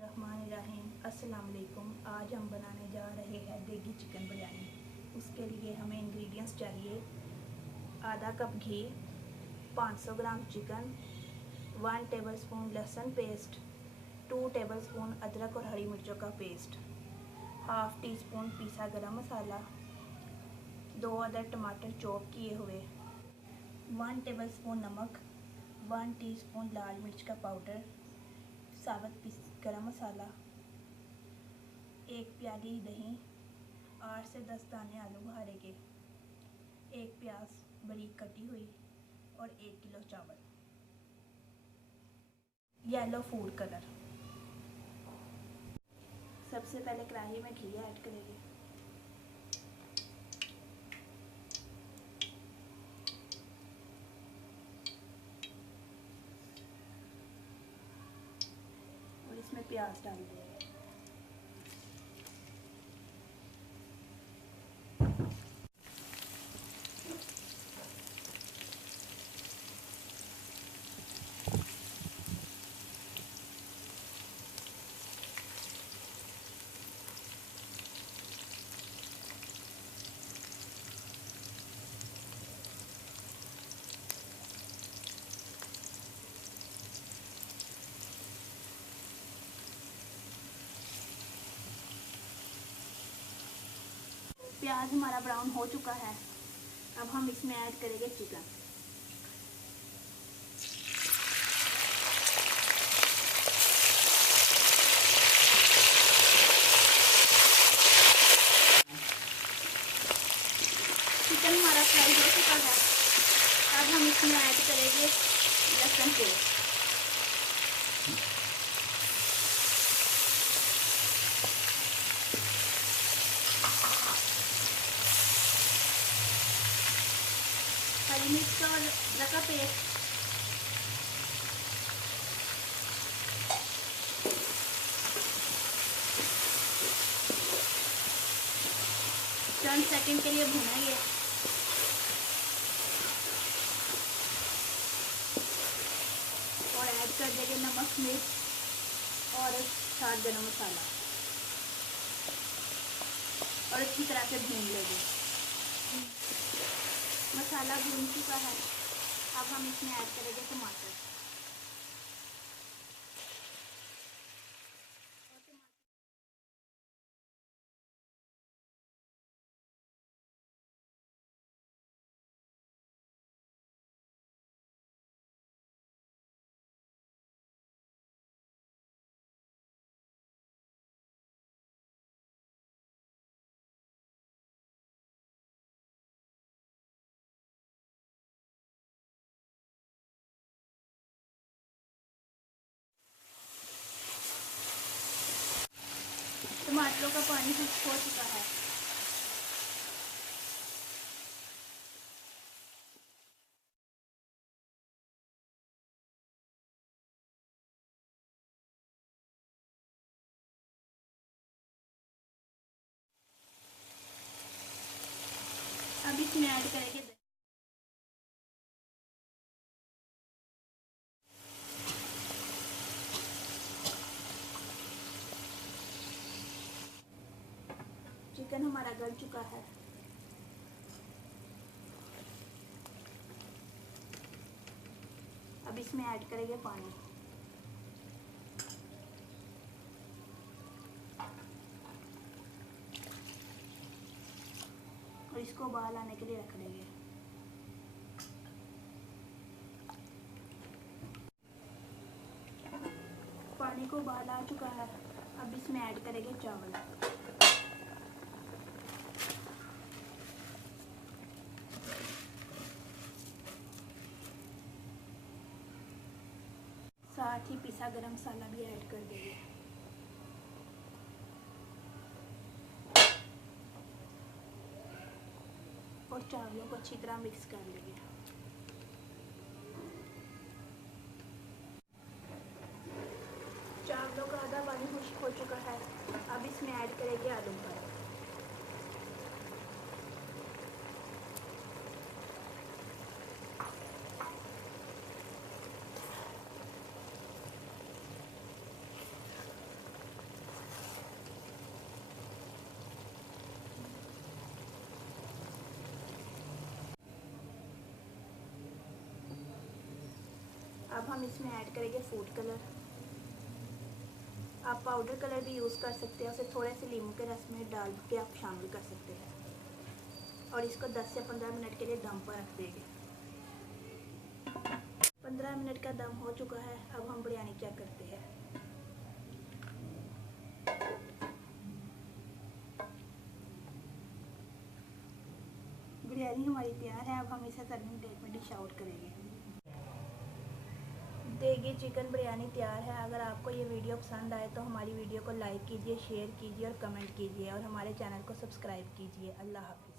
रहमानिर्रहीम। अस्सलाम वालेकुम। आज हम बनाने जा रहे हैं देगी चिकन बिरयानी। उसके लिए हमें इंग्रेडिएंट्स चाहिए: आधा कप घी, 500 ग्राम चिकन, 1 टेबलस्पून लहसुन पेस्ट, 2 टेबलस्पून अदरक और हरी मिर्चों का पेस्ट, हाफ टी स्पून पिसा गरम मसाला, 2 अदर टमाटर चॉप किए हुए, 1 टेबलस्पून नमक, 1 टीस्पून लाल मिर्च का पाउडर, साबुत पीस गरम मसाला, 1 प्याली दही, 8 से 10 दाने आलू बुखारे के, 1 प्याज बारीक कटी हुई और 1 किलो चावल। Yellow food colour. सबसे पहले कढ़ाई में घी ऐड करेंगे। और इसमें प्याज डाल देंगे। प्याज हमारा ब्राउन हो चुका है। अब हम इसमें ऐड करेंगे चिकन। चिकन हमारा फ्राई हो चुका है। अब हम इसमें ऐड करेंगे लहसुन पेस्ट। हरी मिर्च और अदरक का पेस्ट, चंद सेकंड के लिए भुनेंगे। और ऐड कर देंगे नमक, मिर्च और साथ गरम मसाला और अच्छी तरह से भून लेंगे। मसाला भून चुका है। अब हम इसमें ऐड करेंगे टमाटर। टमाटरों का पानी खुश्क हो चुका है। अब इसमें ऐड करेंगे चिकन हमारा गल चुका है। अब इसमें ऐड करेंगे पानी। और इसको उबाल आने के लिए रख देंगे। पानी को उबाल आ चुका है। अब इसमें ऐड करेंगे चावल। साथ ही पिसा गरम मसाला भी ऐड कर देंगे। और चावलों को अच्छी तरह मिक्स कर लेंगे। चावलों का आधा पानी खुश्क हो चुका है। अब इसमें ऐड करेंगे आलू बुखारा। अब हम इसमें ऐड करेंगे फूड कलर। आप पाउडर कलर भी यूज़ कर सकते हैं, उसे थोड़े से नींबू के रस में डाल के आप शामिल कर सकते हैं और इसको 10 से 15 मिनट के लिए दम पर रख देंगे। 15 मिनट का दम हो चुका है। अब हम बिरयानी चेक करते हैं। बिरयानी हमारी तैयार है। अब हम इसे सर्विंग प्लेट में डिश आउट करेंगे। देगी चिकन बिरयानी तैयार है। अगर आपको ये वीडियो पसंद आए तो हमारी वीडियो को लाइक कीजिए, शेयर कीजिए और कमेंट कीजिए और हमारे चैनल को सब्सक्राइब कीजिए। अल्लाह हाफ़िज़।